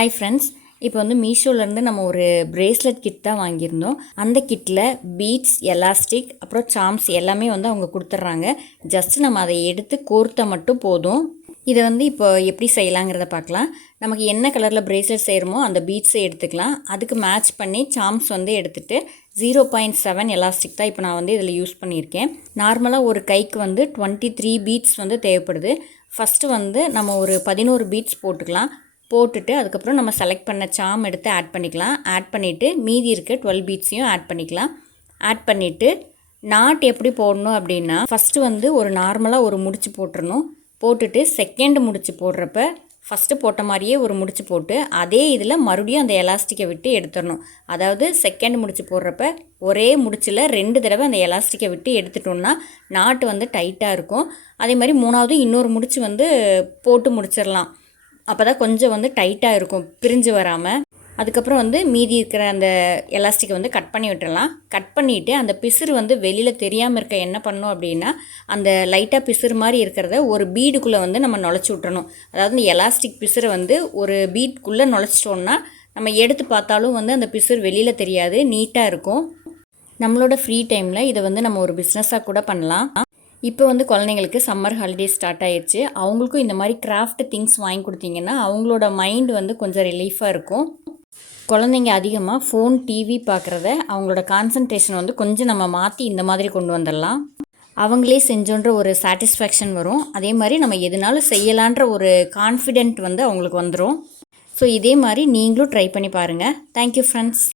Hi friends, இப்போ வந்து மீஷோலேருந்து நம்ம ஒரு பிரேஸ்லெட் கிட் தான் வாங்கியிருந்தோம். அந்த கிட்டில் பீட்ஸ், எலாஸ்டிக், அப்புறம் சாம்ஸ் எல்லாமே வந்து அவங்க கொடுத்துட்றாங்க. ஜஸ்ட் நம்ம அதை எடுத்து கோர்த்த மட்டும் போதும். இதை வந்து இப்போ எப்படி செய்யலாங்கிறத பார்க்கலாம். நமக்கு என்ன கலரில் பிரேஸ்லெட் செய்கிறோமோ அந்த பீட்ஸை எடுத்துக்கலாம். அதுக்கு மேட்ச் பண்ணி சாம்ஸ் வந்து எடுத்துகிட்டு 0.7 எலாஸ்டிக் தான் இப்போ நான் வந்து இதில் யூஸ் பண்ணியிருக்கேன். நார்மலாக ஒரு கைக்கு வந்து 23 பீட்ஸ் வந்து தேவைப்படுது. ஃபஸ்ட்டு வந்து நம்ம ஒரு 11 பீட்ஸ் போட்டுட்டு அதுக்கப்புறம் நம்ம செலக்ட் பண்ண சாம் எடுத்து ஆட் பண்ணிக்கலாம். ஆட் பண்ணிவிட்டு மீதி இருக்க 12 பீட்ஸையும் ஆட் பண்ணிக்கலாம். ஆட் பண்ணிவிட்டு நாட் எப்படி போடணும் அப்படின்னா, ஃபஸ்ட்டு வந்து ஒரு நார்மலாக ஒரு முடிச்சு போட்டுறணும். போட்டுட்டு செகண்ட் முடிச்சு போடுறப்ப ஃபஸ்ட்டு போட்ட மாதிரியே ஒரு முடிச்சு போட்டு அதே இதில் மறுபடியும் அந்த எலாஸ்டிக்கை விட்டு எடுத்துடணும். அதாவது செகண்ட் முடிச்சு போடுறப்ப ஒரே முடிச்சில் 2 தடவை அந்த எலாஸ்டிக்கை விட்டு எடுத்துட்டோம்னா நாட்டு வந்து டைட்டாக இருக்கும். அதே மாதிரி மூணாவது இன்னொரு முடிச்சு வந்து போட்டு முடிச்சிடலாம். அப்போ தான் கொஞ்சம் வந்து டைட்டாக இருக்கும், பிரிஞ்சு வராமல். அதுக்கப்புறம் வந்து மீதி இருக்கிற அந்த எலாஸ்டிக்கை வந்து கட் பண்ணி விட்டுடலாம். கட் பண்ணிவிட்டு அந்த பிசுறு வந்து வெளியில் தெரியாமல் இருக்க என்ன பண்ணணும் அப்படின்னா, அந்த லைட்டாக பிசுறு மாதிரி இருக்கிறத ஒரு பீடுக்குள்ளே வந்து நம்ம நுழைச்சி விட்டுறணும். அதாவது இந்த எலாஸ்டிக் பிசுரை வந்து ஒரு பீட்குள்ளே நுழைச்சிட்டோன்னா நம்ம எடுத்து பார்த்தாலும் வந்து அந்த பிசுறு வெளியில் தெரியாது, நீட்டாக இருக்கும். நம்மளோட ஃப்ரீ டைமில் இதை வந்து நம்ம ஒரு பிஸ்னஸாக கூட பண்ணலாம். இப்போ வந்து குழந்தைங்களுக்கு சம்மர் ஹாலிடேஸ் ஸ்டார்ட் ஆயிடுச்சு. அவங்களுக்கும் இந்த மாதிரி கிராஃப்ட் திங்ஸ் வாங்கி கொடுத்தீங்கன்னா அவங்களோட மைண்ட் வந்து கொஞ்சம் ரிலீஃபாக இருக்கும். குழந்தைங்க அதிகமாக ஃபோன், டிவி பார்க்குறத அவங்களோட கான்சன்ட்ரேஷன் வந்து கொஞ்சம் நம்ம மாற்றி இந்த மாதிரி கொண்டு வந்துடலாம். அவங்களே செஞ்சோன்ற ஒரு சாட்டிஸ்ஃபேக்ஷன் வரும். அதே மாதிரி நம்ம எதுனாலும் செய்யலான்ற ஒரு கான்ஃபிடென்ட் வந்து அவங்களுக்கு வந்துடும். ஸோ இதே மாதிரி நீங்களும் ட்ரை பண்ணி பாருங்கள். Thank you friends.